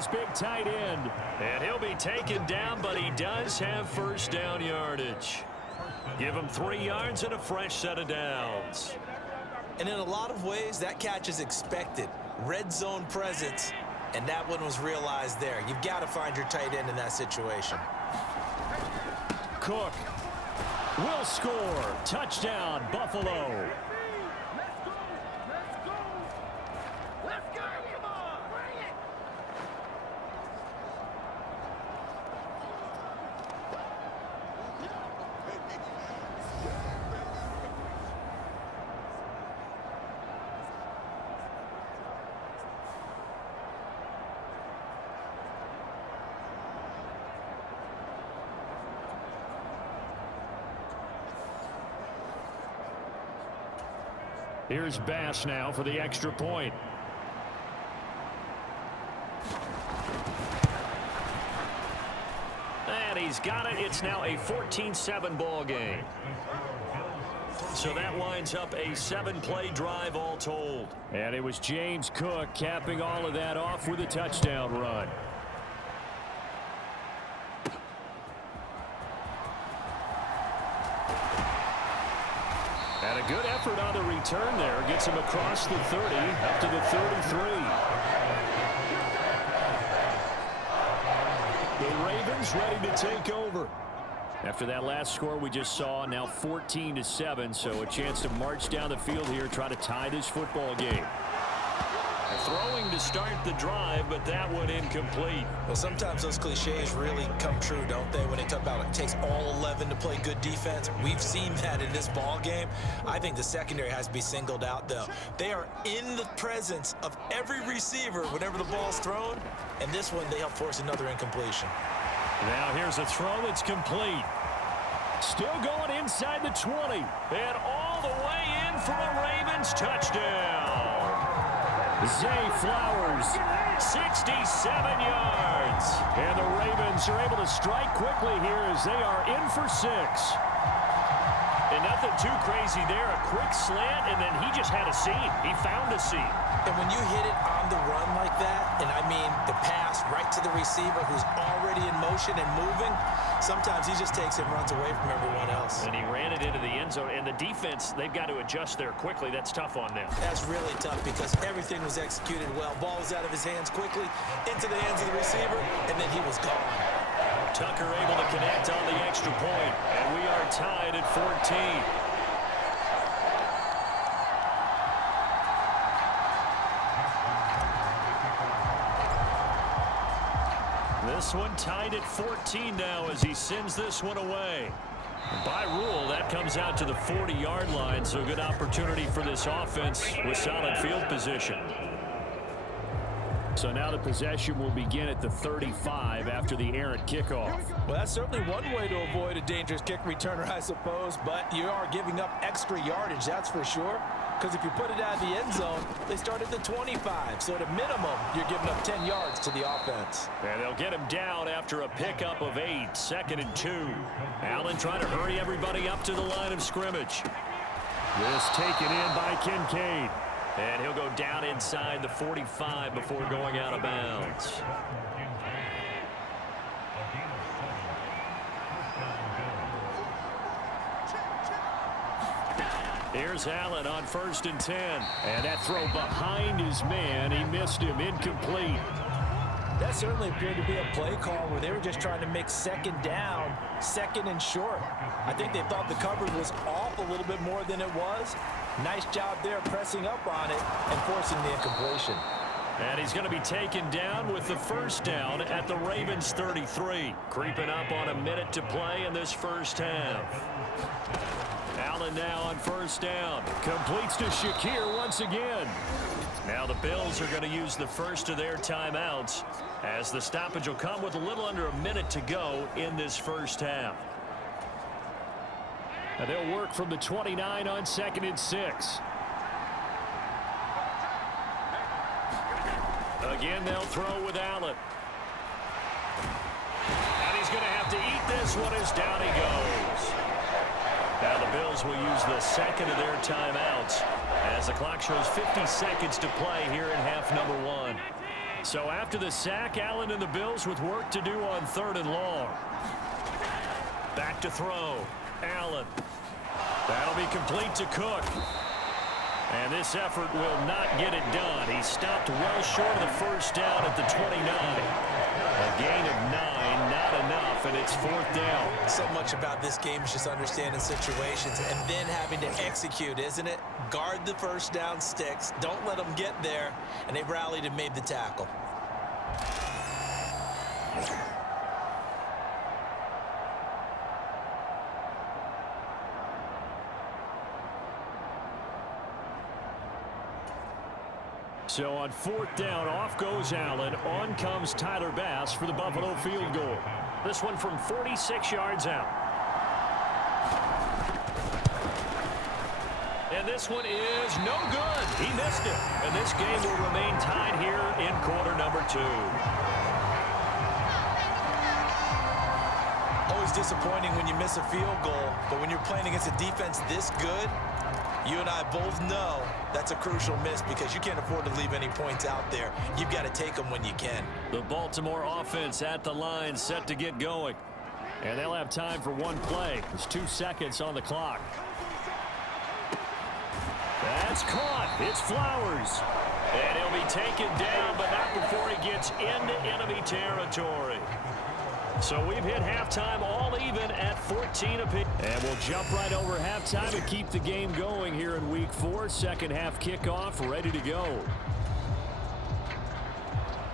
his big tight end. And he'll be taken down, but he does have first down yardage. Give him 3 yards and a fresh set of downs. And in a lot of ways, that catch is expected. Red zone presence, and that one was realized there. You've got to find your tight end in that situation. Cook will score. Touchdown, Buffalo. Here's Bass now for the extra point. And he's got it. It's now a 14-7 ball game. So that winds up a 7-play drive all told. And it was James Cook capping all of that off with a touchdown run. And a good effort on the return there. Gets him across the 30, up to the 33. The Ravens ready to take over. After that last score we just saw, now 14-7, so a chance to march down the field here, try to tie this football game. Throwing to start the drive, but that one incomplete. Well, sometimes those cliches really come true, don't they? When they talk about it takes all 11 to play good defense. We've seen that in this ball game. I think the secondary has to be singled out, though. They are in the presence of every receiver whenever the ball's thrown, and this one they help force another incompletion. Now here's a throw that's complete. Still going inside the 20, and all the way in for a Ravens touchdown. Zay Flowers, 67 yards. And the Ravens are able to strike quickly here as they are in for 6. And nothing too crazy there. A quick slant, and then he just had a seam. He found a seam. And when you hit it on the run like that, and I mean the pass right to the receiver who's already in motion and moving, sometimes he just takes it and runs away from everyone else. And he ran it into the end zone. And the defense, they've got to adjust there quickly. That's tough on them. That's really tough because everything was executed well. Ball was out of his hands quickly, into the hands of the receiver, and then he was gone. Tucker able to connect on the extra point. And we are tied at 14. This one tied at 14 now as he sends this one away. By rule, that comes out to the 40-yard line, so good opportunity for this offense with solid field position. So now the possession will begin at the 35 after the errant kickoff. Well, that's certainly one way to avoid a dangerous kick returner, I suppose, but you are giving up extra yardage, that's for sure. Because if you put it out of the end zone, they start at the 25. So at a minimum, you're giving up 10 yards to the offense. And they'll get him down after a pickup of 8, 2nd and 2. Allen trying to hurry everybody up to the line of scrimmage. This taken in by Kincaid. And he'll go down inside the 45 before going out of bounds. Here's Allen on 1st and 10. And that throw behind his man. He missed him. Incomplete. That certainly appeared to be a play call where they were just trying to make 2nd down, 2nd and short. I think they thought the coverage was off a little bit more than it was. Nice job there pressing up on it and forcing the incompletion. And he's going to be taken down with the first down at the Ravens 33. Creeping up on a minute to play in this first half. Allen now on 1st down. Completes to Shakir once again. Now the Bills are going to use the first of their timeouts as the stoppage will come with a little under a minute to go in this first half. And they'll work from the 29 on 2nd and 6. Again, they'll throw with Allen. And he's going to have to eat this one as down he goes. Now the Bills will use the 2nd of their timeouts as the clock shows 50 seconds to play here in half number 1. So after the sack, Allen and the Bills with work to do on 3rd and long. Back to throw. Allen. That'll be complete to Cook. And this effort will not get it done. He stopped well short of the first down at the 29. A gain of 9, not enough, and it's 4th down. So much about this game is just understanding situations and then having to execute, isn't it? Guard the first down sticks. Don't let them get there. And they rallied and made the tackle. So on 4th down, off goes Allen. On comes Tyler Bass for the Buffalo field goal. This one from 46 yards out. And this one is no good. He missed it. And this game will remain tied here in quarter number 2. Always disappointing when you miss a field goal, but when you're playing against a defense this good, you and I both know that's a crucial miss because you can't afford to leave any points out there. You've got to take them when you can. The Baltimore offense at the line, set to get going. And they'll have time for one play. There's 2 seconds on the clock. That's caught. It's Flowers. And he'll be taken down, but not before he gets into enemy territory. So we've hit halftime all even at 14 apiece. And we'll jump right over halftime and keep the game going here in week 4. Second half kickoff ready to go.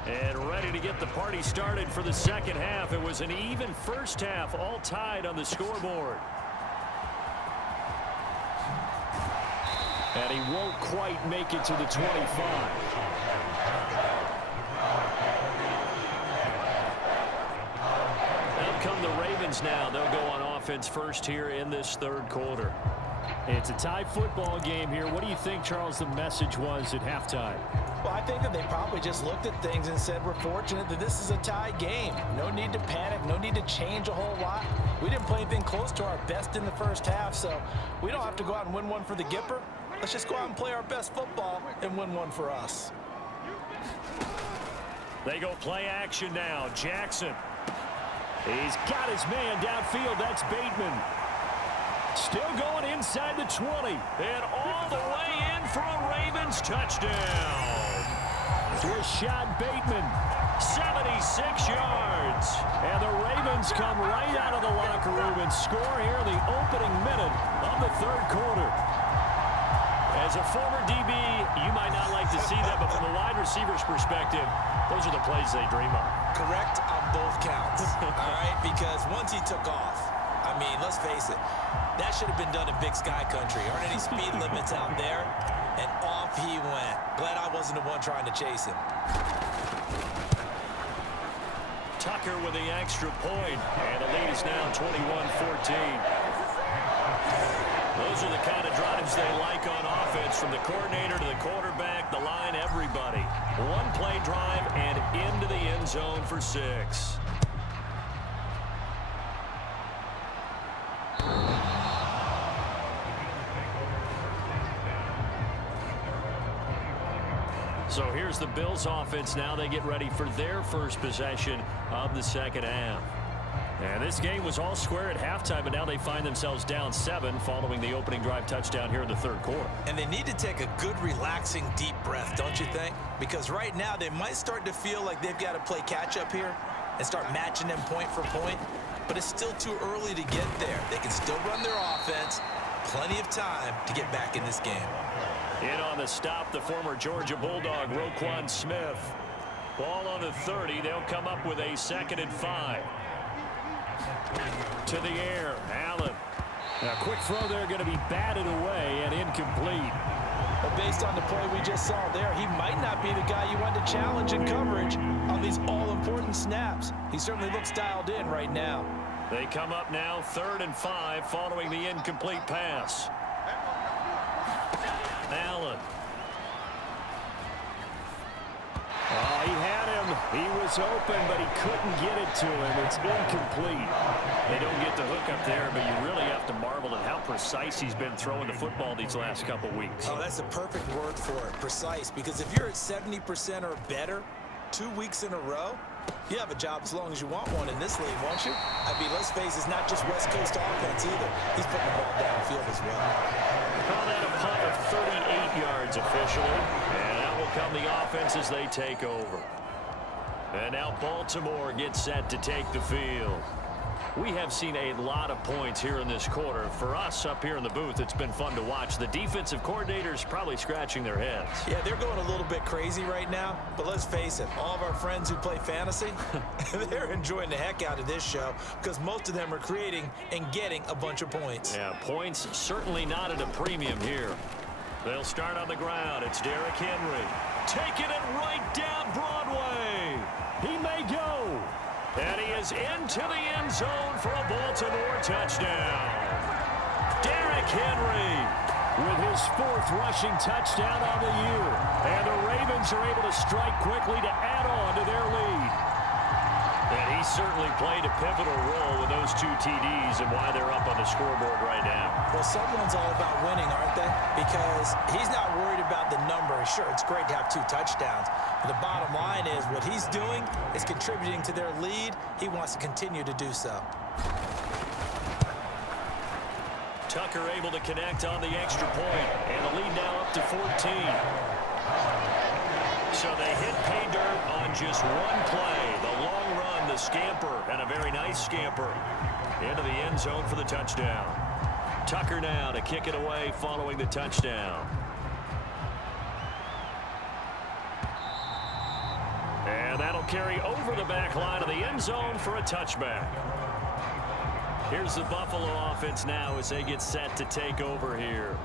And ready to get the party started for the second half. It was an even first half, all tied on the scoreboard. And he won't quite make it to the 25. Come the Ravens now. They'll go on offense first here in this 3rd quarter. It's a tie football game here. What do you think, Charles, the message was at halftime? Well, I think that they probably just looked at things and said, we're fortunate that this is a tie game. No need to panic. No need to change a whole lot. We didn't play anything close to our best in the first half, so we don't have to go out and win one for the Gipper. Let's just go out and play our best football and win one for us. They go play action now. Jackson. He's got his man downfield. That's Bateman. Still going inside the 20. And all the way in for a Ravens touchdown. Rashad Bateman, 76 yards. And the Ravens come right out of the locker room and score here in the opening minute of the 3rd quarter. As a former DB, you might not like to see that, but from a wide receiver's perspective, those are the plays they dream of. Correct on both counts, all right? Because once he took off, I mean, let's face it, that should have been done in Big Sky Country. Aren't any speed limits out there? And off he went. Glad I wasn't the one trying to chase him. Tucker with the extra point, and the lead is now 21-14. Those are the kind of drives they like on offense, from the coordinator to the quarterback, the line, everybody. One play drive and into the end zone for 6. So here's the Bills offense now. They get ready for their first possession of the second half. And this game was all square at halftime, but now they find themselves down 7 following the opening drive touchdown here in the 3rd quarter. And they need to take a good, relaxing, deep breath, don't you think? Because right now they might start to feel like they've got to play catch-up here and start matching them point for point. But it's still too early to get there. They can still run their offense. Plenty of time to get back in this game. In on the stop, the former Georgia Bulldog, Roquan Smith. Ball on the 30. They'll come up with a 2nd and 5. To the air, Allen. A quick throw there, going to be batted away and incomplete. But based on the play we just saw there, he might not be the guy you want to challenge in coverage on these all-important snaps. He certainly looks dialed in right now. They come up now 3rd and 5 following the incomplete pass. Allen. Oh, he had him. He was open, but he couldn't get it to him. It's incomplete. They don't get the hook up there, but you really have to marvel at how precise he's been throwing the football these last couple weeks. Oh, that's the perfect word for it, precise. Because if you're at 70% or better, 2 weeks in a row? You have a job as long as you want one in this league, won't you? I mean, let's face it, it's not just West Coast offense either. He's putting the ball downfield as well. Call that a punt of 38 yards officially. And out will come the offense as they take over. And now Baltimore gets set to take the field. We have seen a lot of points here in this quarter. For us up here in the booth, it's been fun to watch. The defensive coordinators probably scratching their heads. Yeah, they're going a little bit crazy right now. But let's face it, all of our friends who play fantasy, they're enjoying the heck out of this show because most of them are creating and getting a bunch of points. Yeah, points certainly not at a premium here. They'll start on the ground. It's Derrick Henry. Taking it right down Broadway. He may go. And he is into the end zone for a Baltimore touchdown. Derrick Henry with his 4th rushing touchdown on the year. And the Ravens are able to strike quickly to add on to their lead. And he certainly played a pivotal role with those 2 TDs and why they're up on the scoreboard right now. Well, someone's all about winning, aren't they? Because he's not worried about the number. Sure, it's great to have 2 touchdowns. But the bottom line is what he's doing is contributing to their lead. He wants to continue to do so. Tucker able to connect on the extra point. And the lead now up to 14. So they hit pay dirt on just one play. The long run, the scamper, and a very nice scamper into the end zone for the touchdown. Tucker now to kick it away following the touchdown. And that'll carry over the back line of the end zone for a touchback. Here's the Buffalo offense now as they get set to take over here.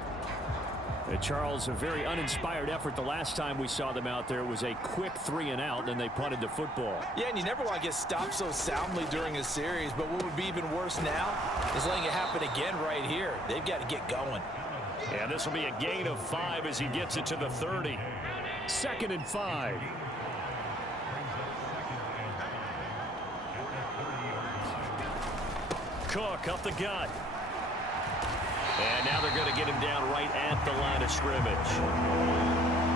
Charles, a very uninspired effort the last time we saw them out there. It was a quick 3 and out, then they punted the football. Yeah, and you never want to get stopped so soundly during a series, but what would be even worse now is letting it happen again right here. They've got to get going. Yeah, this will be a gain of 5 as he gets it to the 30. 2nd and 5. Cook up the gut. And now they're going to get him down right at the line of scrimmage.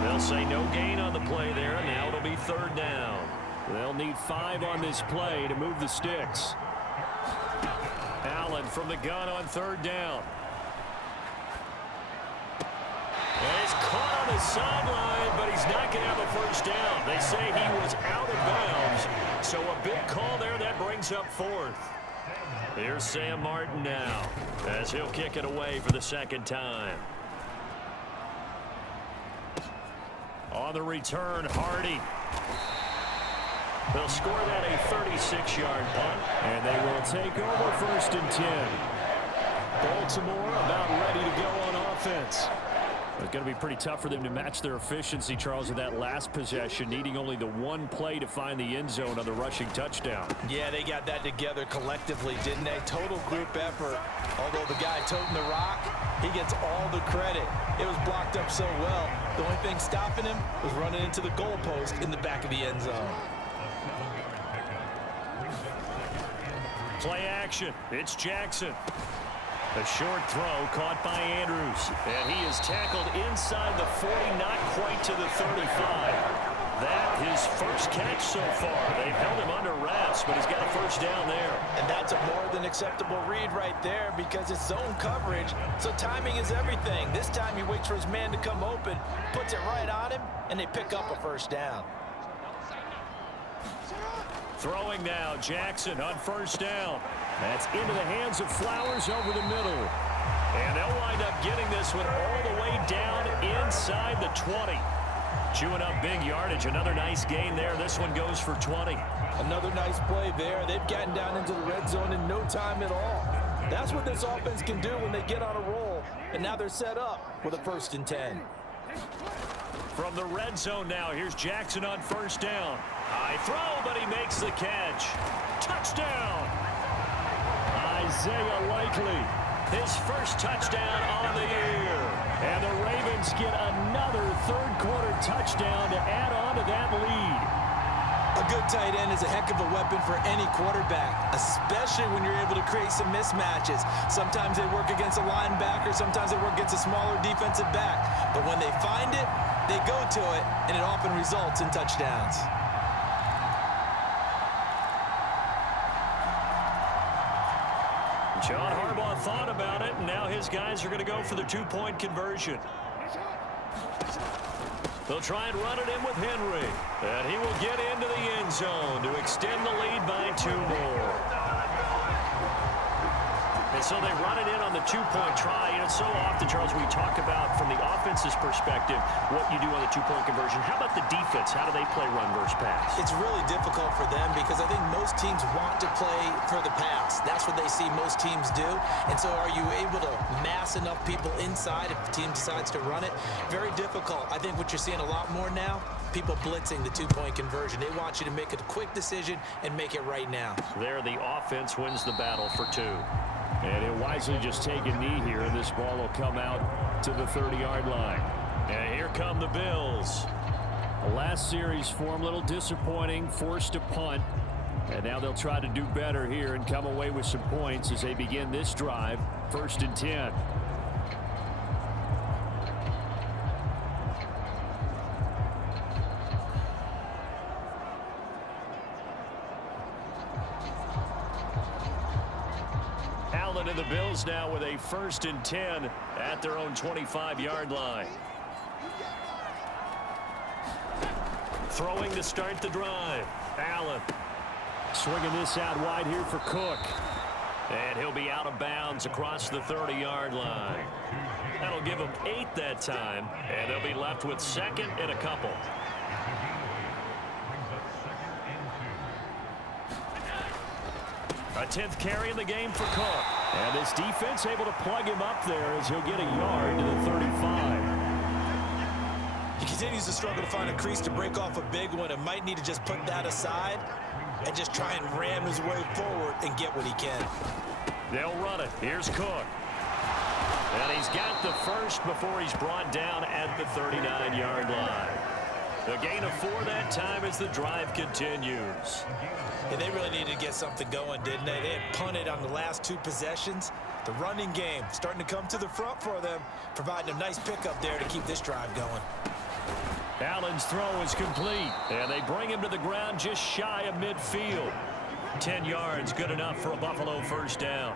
They'll say no gain on the play there. Now it'll be 3rd down. They'll need 5 on this play to move the sticks. Allen from the gun on 3rd down. And he's caught on the sideline, but he's not going to have a 1st down. They say he was out of bounds. So a big call there that brings up 4th. Here's Sam Martin now as he'll kick it away for the 2nd time. On the return, Hardy. They'll score that a 36-yard punt. And they will take over 1st and 10. Baltimore about ready to go on offense. It's going to be pretty tough for them to match their efficiency, Charles, in that last possession, needing only the 1 play to find the end zone on the rushing touchdown. Yeah, they got that together collectively, didn't they? Total group effort. Although the guy toting the rock, he gets all the credit. It was blocked up so well. The only thing stopping him was running into the goalpost in the back of the end zone. Play action. It's Jackson. A short throw caught by Andrews. And he is tackled inside the 40, not quite to the 35. That his 1st catch so far. They've held him under wraps, but he's got a 1st down there. And that's a more than acceptable read right there because it's zone coverage, so timing is everything. This time he waits for his man to come open, puts it right on him, and they pick up a 1st down. Throwing now, Jackson on 1st down. That's into the hands of Flowers over the middle. And they'll wind up getting this one all the way down inside the 20. Chewing up big yardage. Another nice gain there. This one goes for 20. Another nice play there. They've gotten down into the red zone in no time at all. That's what this offense can do when they get on a roll. And now they're set up with a 1st and 10. From the red zone now, here's Jackson on 1st down. High throw, but he makes the catch. Touchdown! Isaiah Likely, his 1st touchdown on the year. And the Ravens get another 3rd quarter touchdown to add on to that lead. A good tight end is a heck of a weapon for any quarterback, especially when you're able to create some mismatches. Sometimes they work against a linebacker, sometimes they work against a smaller defensive back. But when they find it, they go to it, and it often results in touchdowns. John Harbaugh thought about it, and now his guys are going to go for the two-point conversion. They'll try and run it in with Henry. And he will get into the end zone to extend the lead by 2 more. And so they run it in on the two-point try. And it's so often, Charles, we talk about from the offense's perspective what you do on the two-point conversion. How about the defense? How do they play run versus pass? It's really difficult for them because I think most teams want to play for the pass. That's what they see most teams do. And so are you able to mass enough people inside if the team decides to run it? Very difficult. I think what you're seeing a lot more now, people blitzing the two-point conversion. They want you to make a quick decision and make it right now. There, the offense wins the battle for 2. And he'll wisely just take a knee here, and this ball will come out to the 30-yard line. And here come the Bills. The last series for them, a little disappointing, forced to punt. And now they'll try to do better here and come away with some points as they begin this drive, 1st and 10. And the Bills now with a 1st and 10 at their own 25-yard line. Throwing to start the drive. Allen swinging this out wide here for Cook. And he'll be out of bounds across the 30-yard line. That'll give them 8 that time. And they'll be left with 2nd and a couple. A 10th carry in the game for Cook. And this defense able to plug him up there as he'll get a yard to the 35. He continues to struggle to find a crease to break off a big one and might need to just put that aside and just try and ram his way forward and get what he can. They'll run it. Here's Cook. And he's got the first before he's brought down at the 39-yard line. A gain of 4 that time as the drive continues. And they really needed to get something going, didn't they? They had punted on the last 2 possessions. The running game starting to come to the front for them, providing a nice pickup there to keep this drive going. Allen's throw is complete, and they bring him to the ground just shy of midfield. 10 yards, good enough for a Buffalo 1st down.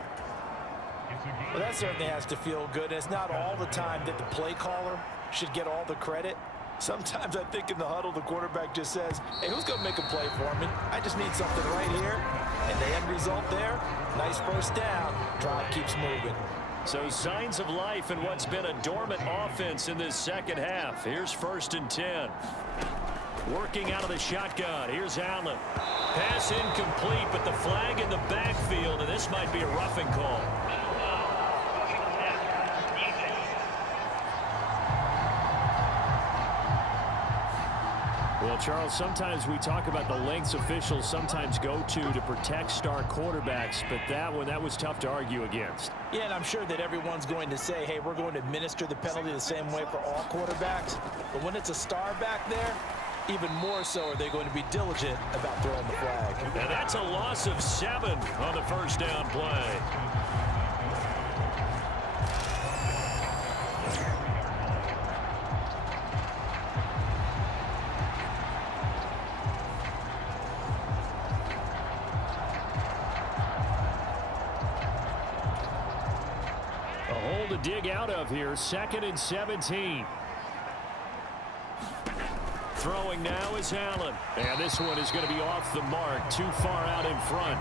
Well, that certainly has to feel good. It's not all the time that the play caller should get all the credit. Sometimes I think in the huddle, the quarterback just says, hey, who's going to make a play for me? I just need something right here. And the end result there, nice 1st down. Drive keeps moving. So signs of life in what's been a dormant offense in this second half. Here's 1st and 10. Working out of the shotgun. Here's Allen. Pass incomplete, but the flag in the backfield, and this might be a roughing call. Well, Charles, sometimes we talk about the lengths officials sometimes go to protect star quarterbacks, but that one, that was tough to argue against. Yeah, and I'm sure that everyone's going to say, hey, we're going to administer the penalty the same way for all quarterbacks. But when it's a star back there, even more so are they going to be diligent about throwing the flag. And that's a loss of 7 on the 1st down play. To dig out of here, 2nd and 17. Throwing now is Allen. And this one is going to be off the mark, too far out in front.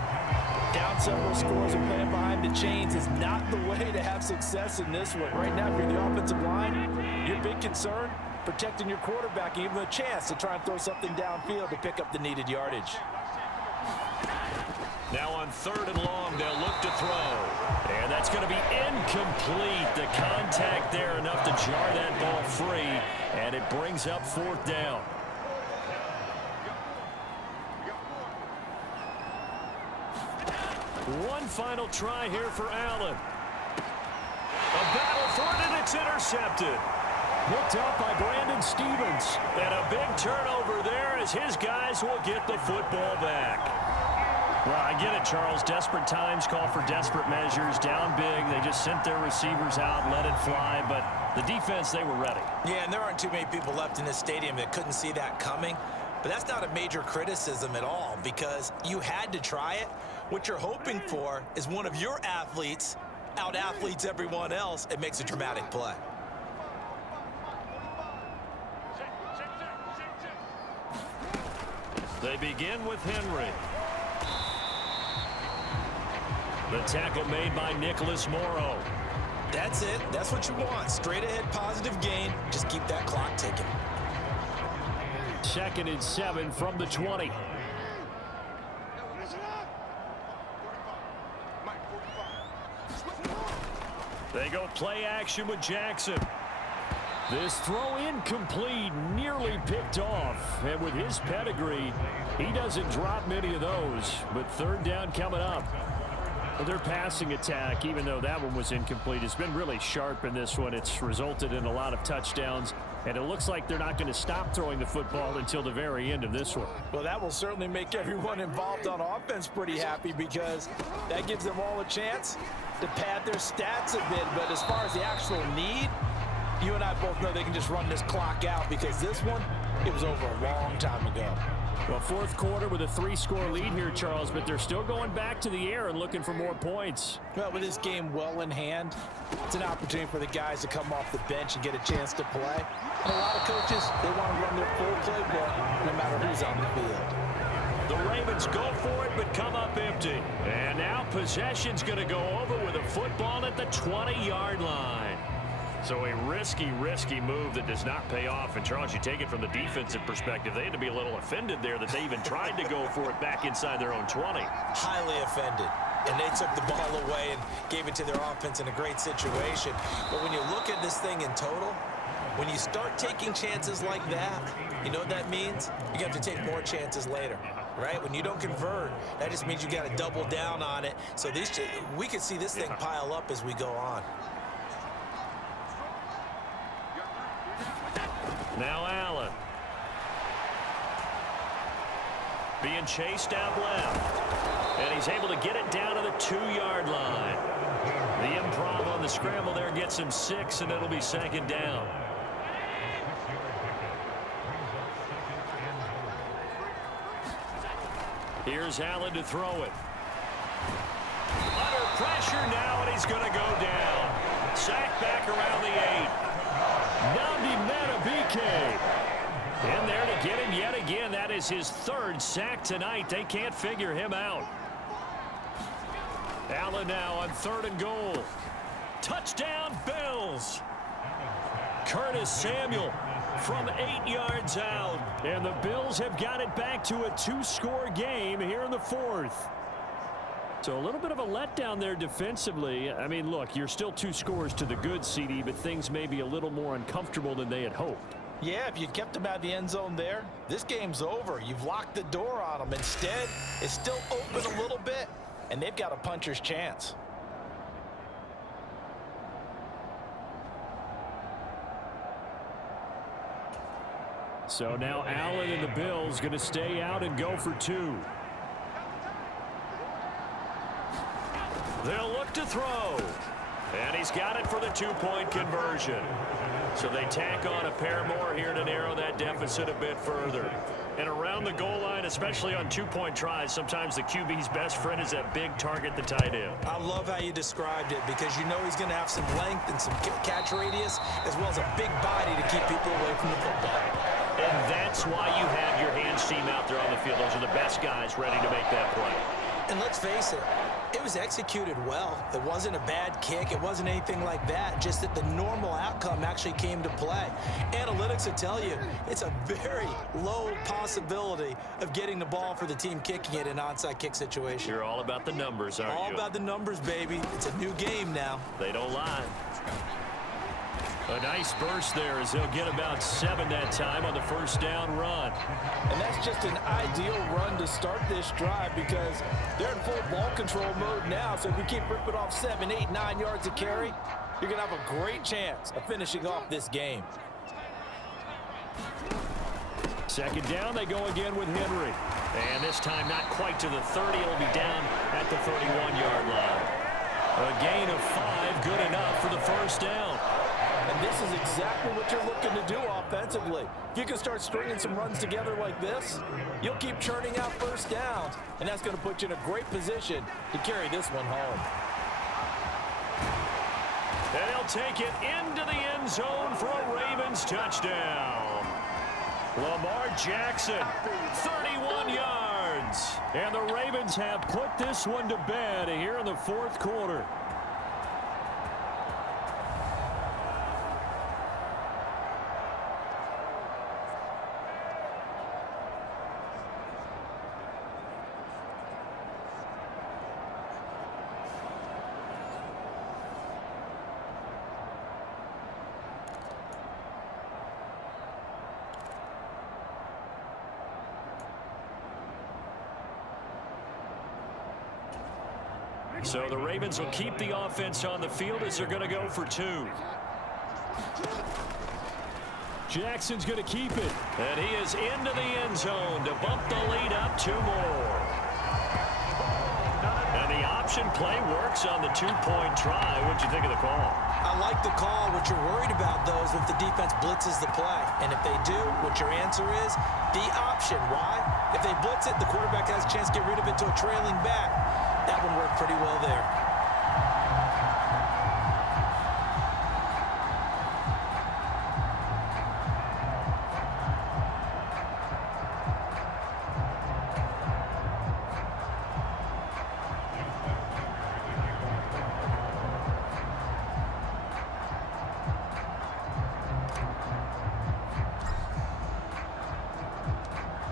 Down several scores and playing behind the chains is not the way to have success in this one. Right now, if you're the offensive line, your big concern, protecting your quarterback, and even a chance to try and throw something downfield to pick up the needed yardage. Now on 3rd and long, they'll look to throw. And that's going to be incomplete. The contact there enough to jar that ball free. And it brings up 4th down. One final try here for Allen. A battle for it, and it's intercepted. Picked up by Brandon Stevens. And a big turnover there as his guys will get the football back. Well, I get it, Charles. Desperate times call for desperate measures. Down big, they just sent their receivers out, let it fly. But the defense, they were ready. Yeah, and there aren't too many people left in this stadium that couldn't see that coming. But that's not a major criticism at all because you had to try it. What you're hoping for is one of your athletes out-athletes everyone else and makes a dramatic play. They begin with Henry. The tackle made by Nicholas Morrow. That's it. That's what you want. Straight ahead positive gain. Just keep that clock ticking. 2nd and 7 from the 20. They go play action with Jackson. This throw incomplete, nearly picked off. And with his pedigree, he doesn't drop many of those. But 3rd down coming up. Their passing attack, even though that one was incomplete, has been really sharp in this one. It's resulted in a lot of touchdowns. And it looks like they're not going to stop throwing the football until the very end of this one. Well, that will certainly make everyone involved on offense pretty happy because that gives them all a chance to pad their stats a bit. But as far as the actual need, you and I both know they can just run this clock out because this one, it was over a long time ago. Well, 4th quarter with a 3-score lead here, Charles, but they're still going back to the air and looking for more points. Well, with this game well in hand, it's an opportunity for the guys to come off the bench and get a chance to play. And a lot of coaches, they want to run their full playbook no matter who's on the field. The Ravens go for it, but come up empty. And now possession's going to go over with a football at the 20-yard line. So a risky move that does not pay off. And, Charles, you take it from the defensive perspective. They had to be a little offended there that they even tried to go for it back inside their own 20. Highly offended. And they took the ball away and gave it to their offense in a great situation. But when you look at this thing in total, when you start taking chances like that, you know what that means? You have to take more chances later, right? When you don't convert, that just means you got to double down on it. So we could see this thing pile up as we go on. Now Allen. Being chased out left. And he's able to get it down to the 2-yard line. The improv on the scramble there gets him 6, and it'll be 2nd down. Here's Allen to throw it. Under pressure now, and he's going to go down. Sacked back around the 8. In there to get him yet again. That is his 3rd sack tonight. They can't figure him out. Allen now on 3rd and goal. Touchdown, Bills. Curtis Samuel from 8 yards out. And the Bills have got it back to a 2-score game here in the 4th. So a little bit of a letdown there defensively. I mean, look, you're still 2 scores to the good, CD, but things may be a little more uncomfortable than they had hoped. Yeah, if you kept them out of the end zone there, this game's over. You've locked the door on them. Instead, it's still open a little bit, and they've got a puncher's chance. So now Allen and the Bills going to stay out and go for 2. They'll look to throw. And he's got it for the 2-point conversion. So they tack on a pair more here to narrow that deficit a bit further. And around the goal line, especially on 2-point tries, sometimes the QB's best friend is that big target, the tight end. I love how you described it because you know he's going to have some length and some catch radius as well as a big body to keep people away from the football. And that's why you have your hands team out there on the field. Those are the best guys ready to make that play. And let's face it, it was executed well. It wasn't a bad kick. It wasn't anything like that. Just that the normal outcome actually came to play. Analytics will tell you it's a very low possibility of getting the ball for the team kicking it in an onside kick situation. You're all about the numbers, aren't you? All about the numbers, baby. It's a new game now. They don't lie. A nice burst there as they'll get about 7 that time on the 1st down run. And that's just an ideal run to start this drive because they're in full ball control mode now. So if you keep ripping off 7, 8, 9 yards of carry, you're going to have a great chance of finishing off this game. 2nd down, they go again with Henry. And this time not quite to the 30. It'll be down at the 31-yard line. A gain of 5, good enough for the 1st down. And this is exactly what you're looking to do offensively. If you can start stringing some runs together like this, you'll keep churning out first downs, and that's going to put you in a great position to carry this one home. And he'll take it into the end zone for a Ravens touchdown. Lamar Jackson, 31 yards. And the Ravens have put this one to bed here in the fourth quarter. So the Ravens will keep the offense on the field as they're going to go for two. Jackson's going to keep it. And he is into the end zone to bump the lead up two more. And the option play works on the two-point try. What'd you think of the call? I like the call. What you're worried about, though, is if the defense blitzes the play. And if they do, what your answer is, the option. Why? If they blitz it, the quarterback has a chance to get rid of it to a trailing back. That one worked pretty well there.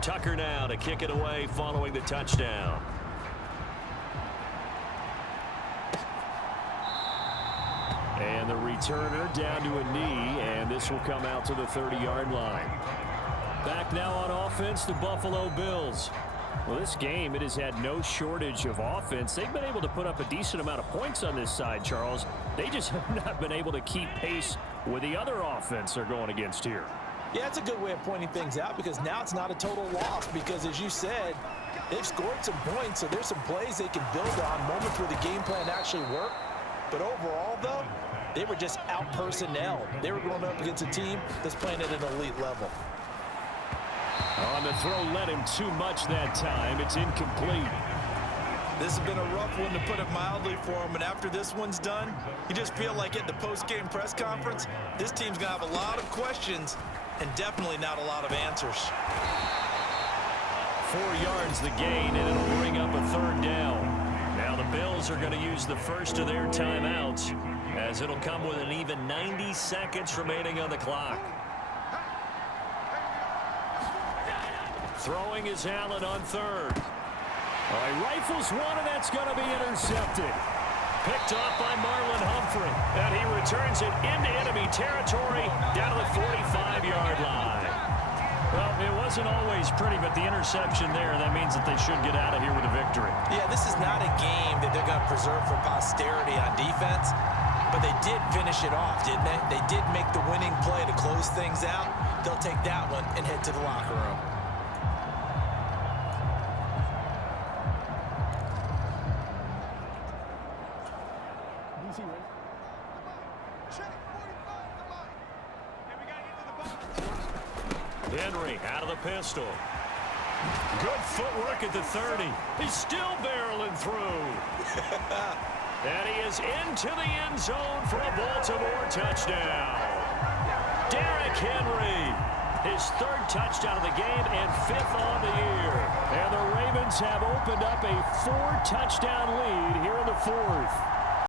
Tucker now to kick it away following the touchdown. And the returner down to a knee, and this will come out to the 30-yard line. Back now on offense, the Buffalo Bills. Well, this game, it has had no shortage of offense. They've been able to put up a decent amount of points on this side, Charles. They just have not been able to keep pace with the other offense they're going against here. Yeah, that's a good way of pointing things out because now it's not a total loss because, as you said, they've scored some points, so there's some plays they can build on, moments where the game plan actually worked. But overall, though, they were just out-personnel. They were going up against a team that's playing at an elite level. On the throw, led him too much that time. It's incomplete. This has been a rough one, to put it mildly, for him. And after this one's done, you just feel like at the post-game press conference, this team's going to have a lot of questions and definitely not a lot of answers. 4 yards the gain, and it'll bring up a third down. Now the Bills are going to use the first of their timeouts, as it'll come with an even 90 seconds remaining on the clock. Throwing is Allen on third. All right, rifles one, and that's going to be intercepted. Picked off by Marlon Humphrey. And he returns it into enemy territory down to the 45-yard line. Well, it wasn't always pretty, but the interception there, that means that they should get out of here with a victory. Yeah, this is not a game that they're going to preserve for posterity on defense, but they did finish it off, didn't they? They did make the winning play to close things out. They'll take that one and head to the locker room. Henry out of the pistol. Good footwork at the 30. He's still barreling through. And he is into the end zone for a Baltimore touchdown. Derrick Henry, his third touchdown of the game and fifth on the year. And the Ravens have opened up a 4-touchdown lead here in